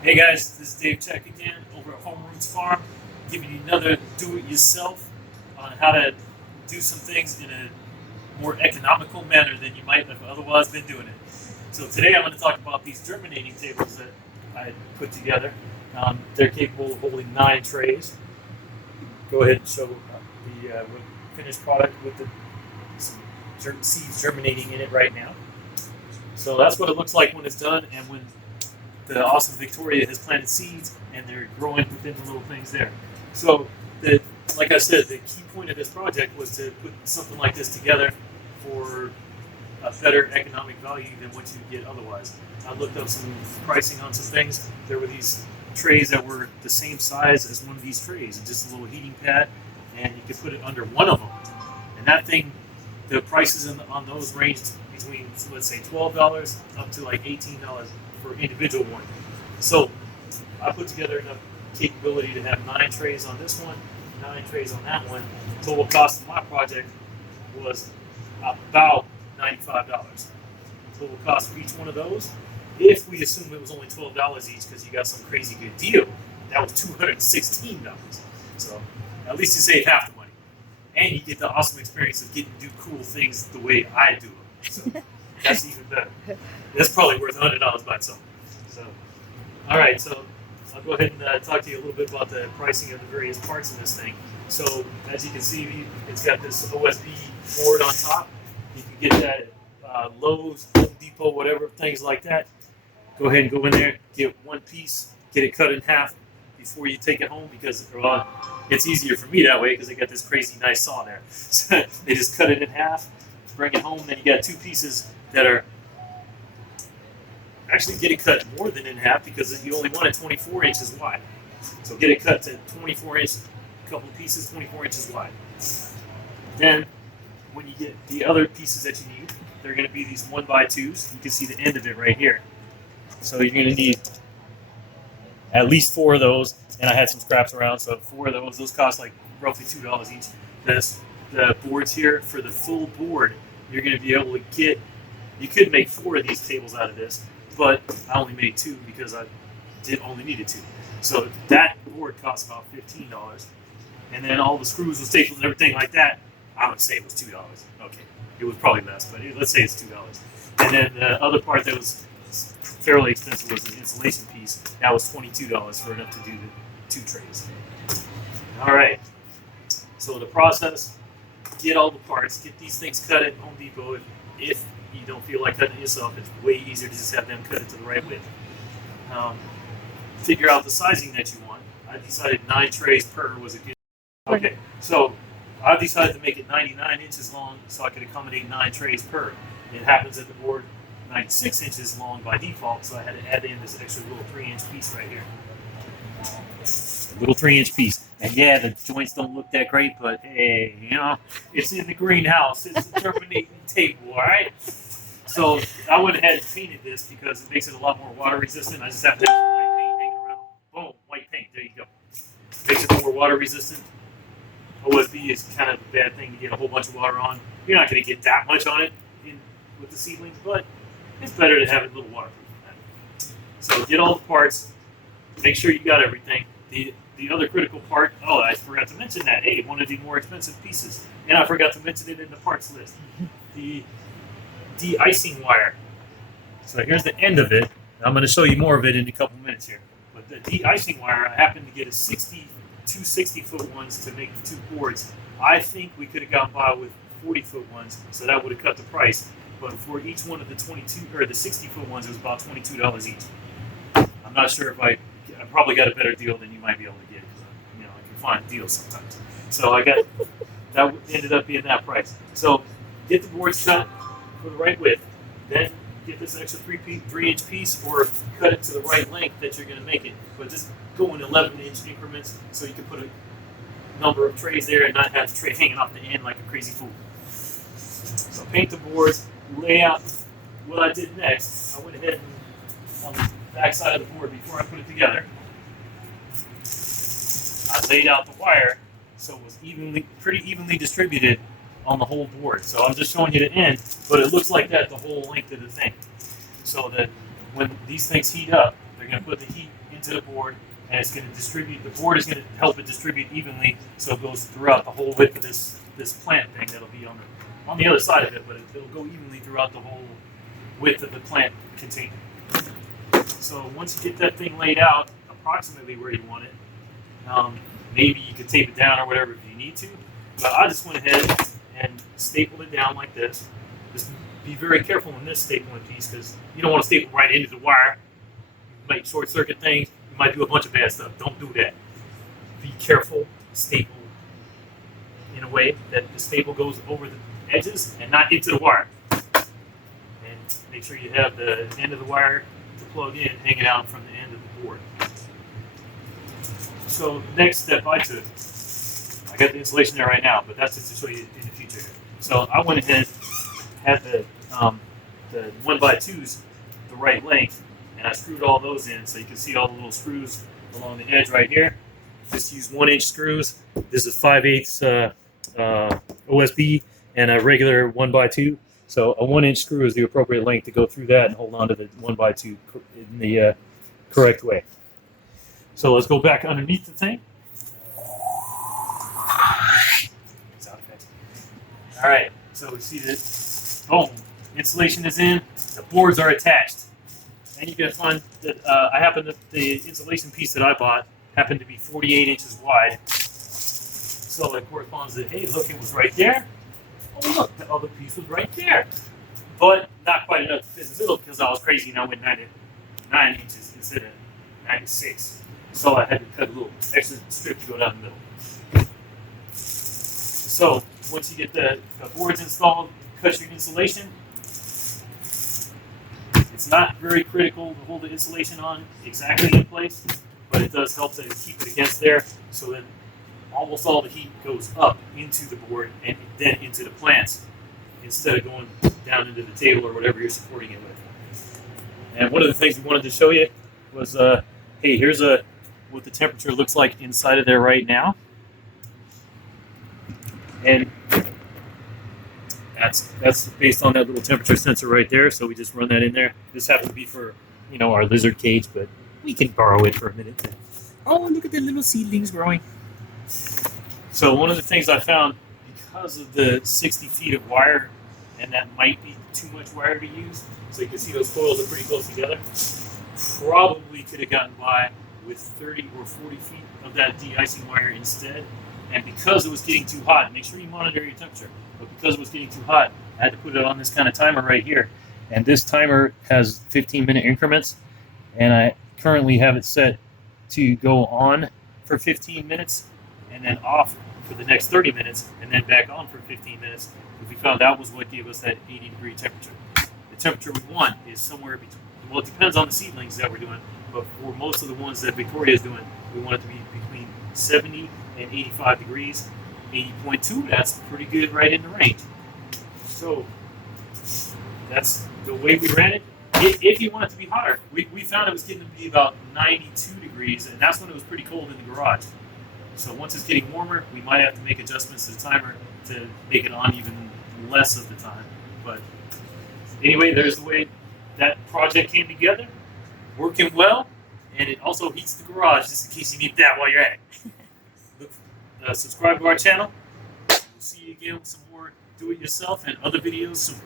Hey guys, this is Dave Check again over at Home Roots Farm, giving you another do-it-yourself on how to do some things in a more economical manner than you might have otherwise been doing it. So today I'm going to talk about these germinating tables that I put together. They're capable of holding 9 trays. Go ahead and show the finished product with some seeds germinating in it right now. So that's what it looks like when it's done, and when the awesome Victoria has planted seeds and they're growing within the little things there. So, like I said, the key point of this project was to put something like this together for a better economic value than what you get otherwise. I looked up some pricing on some things. There were these trays that were the same size as one of these trays, and just a little heating pad, and you could put it under one of them. And that thing, the prices on those ranged between, let's say, $12 up to like $18 for individual one. So I put together enough capability to have 9 trays on this one, 9 trays on that one. Total cost of my project was about $95. Total cost for each one of those, if we assume it was only $12 each because you got some crazy good deal, that was $216. So at least you save half the money. And you get the awesome experience of getting to do cool things the way I do them. So that's even better. That's probably worth $100 by itself. So, all right. So I'll go ahead and talk to you a little bit about the pricing of the various parts of this thing. So as you can see, it's got this OSB board on top. You can get that at Lowe's, Home Depot, whatever, things like that. Go ahead and go in there, get one piece, get it cut in half before you take it home, because it's easier for me that way because they got this crazy nice saw there. So they just cut it in half, bring it home, then you got 2 pieces that are actually get it cut more than in half because you only want it 24 inches wide. So get it cut to 24 inch, a couple of pieces, 24 inches wide. Then when you get the other pieces that you need, they're going to be these 1x2s. You can see the end of it right here. So you're going to need at least 4 of those, and I had some scraps around, so 4 of those. Those cost like roughly $2 each. The boards here, for the full board, you're going to be able to get, you could make 4 of these tables out of this, but I only made 2 because I only needed 2. So that board cost about $15. And then all the screws and staples and everything like that, I would say it was $2. Okay, it was probably less, but let's say it's $2. And then the other part that was fairly expensive was the insulation piece. That was $22 for enough to do the 2 trays. All right. So the process: get all the parts, get these things cut at Home Depot. If you don't feel like cutting it yourself, it's way easier to just have them cut it to the right width. Figure out the sizing that you want. I decided 9 trays per was a good. Okay, so I decided to make it 99 inches long so I could accommodate 9 trays per. It happens that the board 96 inches long by default, so I had to add in this extra little 3-inch piece right here. A little 3-inch piece. And yeah, the joints don't look that great, but hey, it's in the greenhouse. It's a germinating table, all right? So I went ahead and painted this because it makes it a lot more water resistant. I just have to have some white paint hanging around. Boom, white paint. There you go. Makes it more water resistant. OSB is kind of a bad thing to get a whole bunch of water on. You're not going to get that much on it with the seedlings, but it's better to have it a little waterproof than that. So get all the parts. Make sure you got everything. The other critical part, I forgot to mention that. Hey, one of the more expensive pieces. And I forgot to mention it in the parts list. The de-icing wire. So here's the end of it. I'm going to show you more of it in a couple minutes here. But the de-icing wire, I happened to get two 60-foot ones to make the 2 boards. I think we could have gotten by with 40-foot ones, so that would have cut the price. But for each one of the 22 or the 60-foot ones, it was about $22 each. I'm not sure if I probably got a better deal than you might be able to get, because I can find deals sometimes. So I got that ended up being that price. So get the boards cut for the right width, then get this extra 3-inch piece, or cut it to the right length that you're going to make it. But just go in 11-inch increments so you can put a number of trays there and not have the tray hanging off the end like a crazy fool. So paint the boards, lay out. What I did next, I went ahead and on the back side of the board before I put it together, I laid out the wire so it was pretty evenly distributed on the whole board. So I'm just showing you the end, but it looks like that the whole length of the thing. So that when these things heat up, they're going to put the heat into the board, and it's going to distribute. The board is going to help it distribute evenly, so it goes throughout the whole width of this plant thing. That'll be on the other side of it, but it'll go evenly throughout the whole width of the plant container. So once you get that thing laid out approximately where you want it, maybe you could tape it down or whatever if you need to. But I just went ahead and stapled it down like this. Just be very careful in this stapling piece because you don't want to staple right into the wire. You might short circuit things. You might do a bunch of bad stuff. Don't do that. Be careful. Staple in a way that the staple goes over the edges and not into the wire. And make sure you have the end of the wire to plug in hanging out from the end of the board. So next step I took, I got the insulation there right now, but that's just to show you in the future. So I went ahead, had the 1x2s the right length, and I screwed all those in so you can see all the little screws along the edge right here. Just use 1-inch screws. This is 5/8 OSB and a regular 1x2. So a 1-inch screw is the appropriate length to go through that and hold on to the 1x2 in the correct way. So let's go back underneath the thing. All right, so we see that, boom, insulation is in, the boards are attached. And you can find that the insulation piece that I bought happened to be 48 inches wide. So it corresponds to, hey, look, it was right there. Oh, look, the other piece was right there. But not quite enough to fit in the middle because I was crazy and I went 99 inches instead of 96. So I had to cut a little extra strip to go down the middle. So once you get the boards installed, cut your insulation. It's not very critical to hold the insulation on exactly in place, but it does help to keep it against there so that almost all the heat goes up into the board and then into the plants instead of going down into the table or whatever you're supporting it with. And one of the things we wanted to show you was, hey, here's what the temperature looks like inside of there right now. And that's based on that little temperature sensor right there. So we just run that in there. This happens to be for, our lizard cage, but we can borrow it for a minute. Oh, look at the little seedlings growing. So one of the things I found, because of the 60 feet of wire, and that might be too much wire to use, so you can see those coils are pretty close together, probably could have gotten by with 30 or 40 feet of that de-icing wire instead. And because it was getting too hot, make sure you monitor your temperature, but because it was getting too hot, I had to put it on this kind of timer right here. And this timer has 15-minute increments, and I currently have it set to go on for 15 minutes and then off for the next 30 minutes and then back on for 15 minutes. Because we found that was what gave us that 80-degree temperature. The temperature we want is somewhere between, well, it depends on the seedlings that we're doing, but for most of the ones that Victoria is doing, we want it to be between 70 and 85 degrees. 80.2, that's pretty good, right in the range. So that's the way we ran it. If you want it to be hotter, we found it was getting to be about 92 degrees, and that's when it was pretty cold in the garage. So once it's getting warmer, we might have to make adjustments to the timer to make it on even less of the time. But anyway, there's the way that project came together, working well, and it also heats the garage, just in case you need that while you're at it. Subscribe to our channel. We'll see you again with some more do-it-yourself and other videos soon.